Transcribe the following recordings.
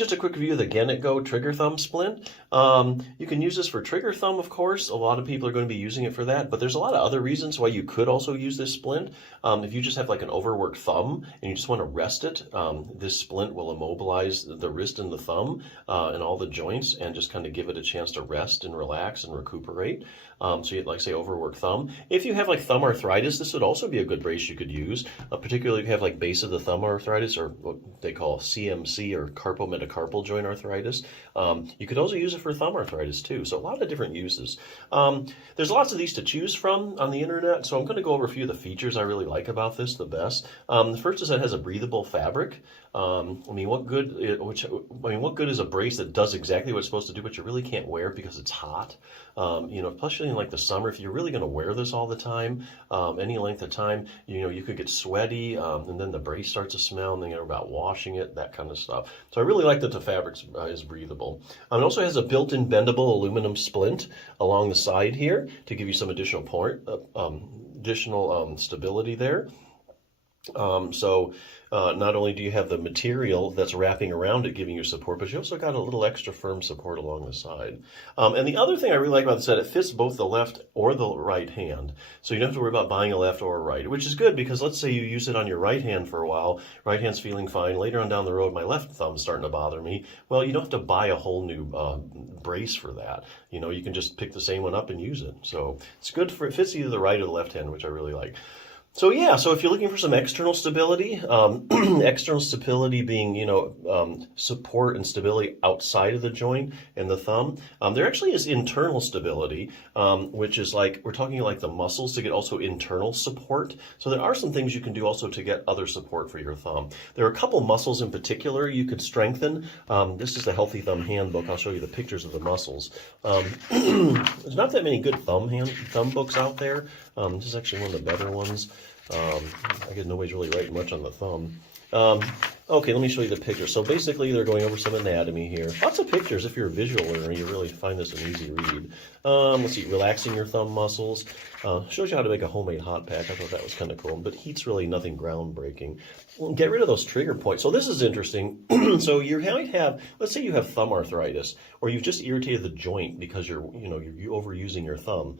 just a quick review of the GenetGo trigger thumb splint. You can use this for trigger thumb, of course. A lot of people are going to be using it for that, but there's a lot of other reasons why you could also use this splint. If you just have like an overworked thumb and you just want to rest it, this splint will immobilize the wrist and the thumb and all the joints and just kind of give it a chance to rest and relax and recuperate. So you'd like say overworked thumb. If you have like thumb arthritis, this would also be a good brace you could use, particularly if you have like base of the thumb arthritis, or what they call CMC or carpometacarpal joint arthritis. You could also use it for thumb arthritis too. So a lot of different uses. There's lots of these to choose from on the internet. So I'm going to go over a few of the features I really like about this the best. The first is that it has a breathable fabric. What good is a brace that does exactly what it's supposed to do, but you really can't wear because it's hot? Especially in like the summer, if you're really going to wear this all the time, any length of time, you could get sweaty, and then the brace starts to smell, and then you're about washing it, that kind of stuff. So I really like that the fabric is breathable. It also has a built-in bendable aluminum splint along the side here to give you some additional stability there. Not only do you have the material that's wrapping around it giving you support, but you also got a little extra firm support along the side. And the other thing I really like about this is that it fits both the left or the right hand. So you don't have to worry about buying a left or a right, which is good because let's say you use it on your right hand for a while, right hand's feeling fine, later on down the road my left thumb's starting to bother me. Well, you don't have to buy a whole new brace for that. You can just pick the same one up and use it. So it's good it fits either the right or the left hand, which I really like. So yeah, so if you're looking for some external stability, being, support and stability outside of the joint and the thumb, there actually is internal stability, which is like, we're talking like the muscles to get also internal support. So there are some things you can do also to get other support for your thumb. There are a couple muscles in particular you could strengthen. This is the Healthy Thumb Handbook. I'll show you the pictures of the muscles. There's not that many good thumb books out there. This is actually one of the better ones. I guess nobody's really writing much on the thumb. Okay, let me show you the pictures. So basically, they're going over some anatomy here. Lots of pictures. If you're a visual learner, you really find this an easy read. Let's see, relaxing your thumb muscles. Shows you how to make a homemade hot pack. I thought that was kind of cool, but heat's really nothing groundbreaking. Get rid of those trigger points. So this is interesting. So you might have, let's say you have thumb arthritis, or you've just irritated the joint because you're overusing your thumb.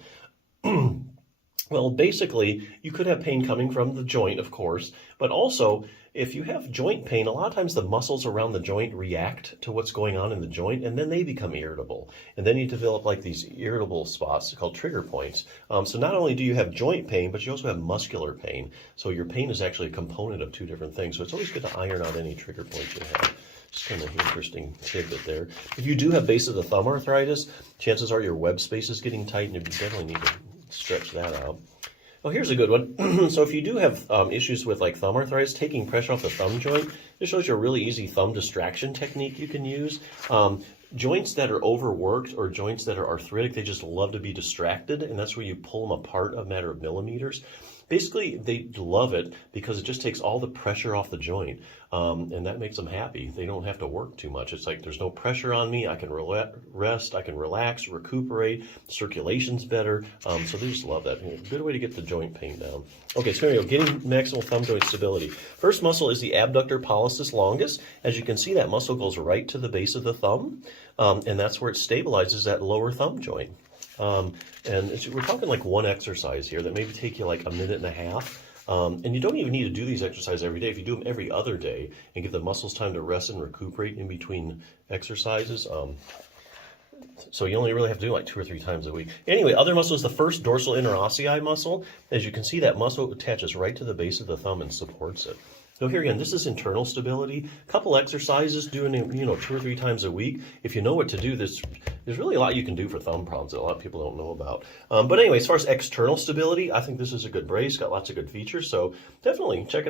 Well, basically, you could have pain coming from the joint, of course, but also, if you have joint pain, a lot of times the muscles around the joint react to what's going on in the joint, and then they become irritable. And then you develop like these irritable spots called trigger points. So not only do you have joint pain, but you also have muscular pain. So your pain is actually a component of two different things. So it's always good to iron out any trigger points you have. Just kind of an interesting tidbit there. If you do have base of the thumb arthritis, chances are your web space is getting tight, and you definitely need to stretch that out. Oh, here's a good one. So if you do have issues with like thumb arthritis, taking pressure off the thumb joint, this shows you a really easy thumb distraction technique you can use. Joints that are overworked or joints that are arthritic, they just love to be distracted, and that's where you pull them apart a matter of millimeters. Basically, they love it because it just takes all the pressure off the joint, and that makes them happy. They don't have to work too much. It's like there's no pressure on me. I can rest, I can relax, recuperate, circulation's better, so they just love that. Good way to get the joint pain down. Okay, so here we go, getting maximal thumb joint stability. First muscle is the abductor pollicis longus. As you can see, that muscle goes right to the base of the thumb, and that's where it stabilizes that lower thumb joint. We're talking like one exercise here that maybe take you like a minute and a half. And you don't even need to do these exercises every day. If you do them every other day and give the muscles time to rest and recuperate in between exercises, so you only really have to do like 2 or 3 times a week. Anyway, other muscle is the first dorsal interossei muscle. As you can see, that muscle attaches right to the base of the thumb and supports it. So here again, this is internal stability. A couple exercises, doing 2 or 3 times a week. If you know what to do, there's really a lot you can do for thumb problems that a lot of people don't know about. But anyway, as far as external stability, I think this is a good brace, got lots of good features, so definitely check it out.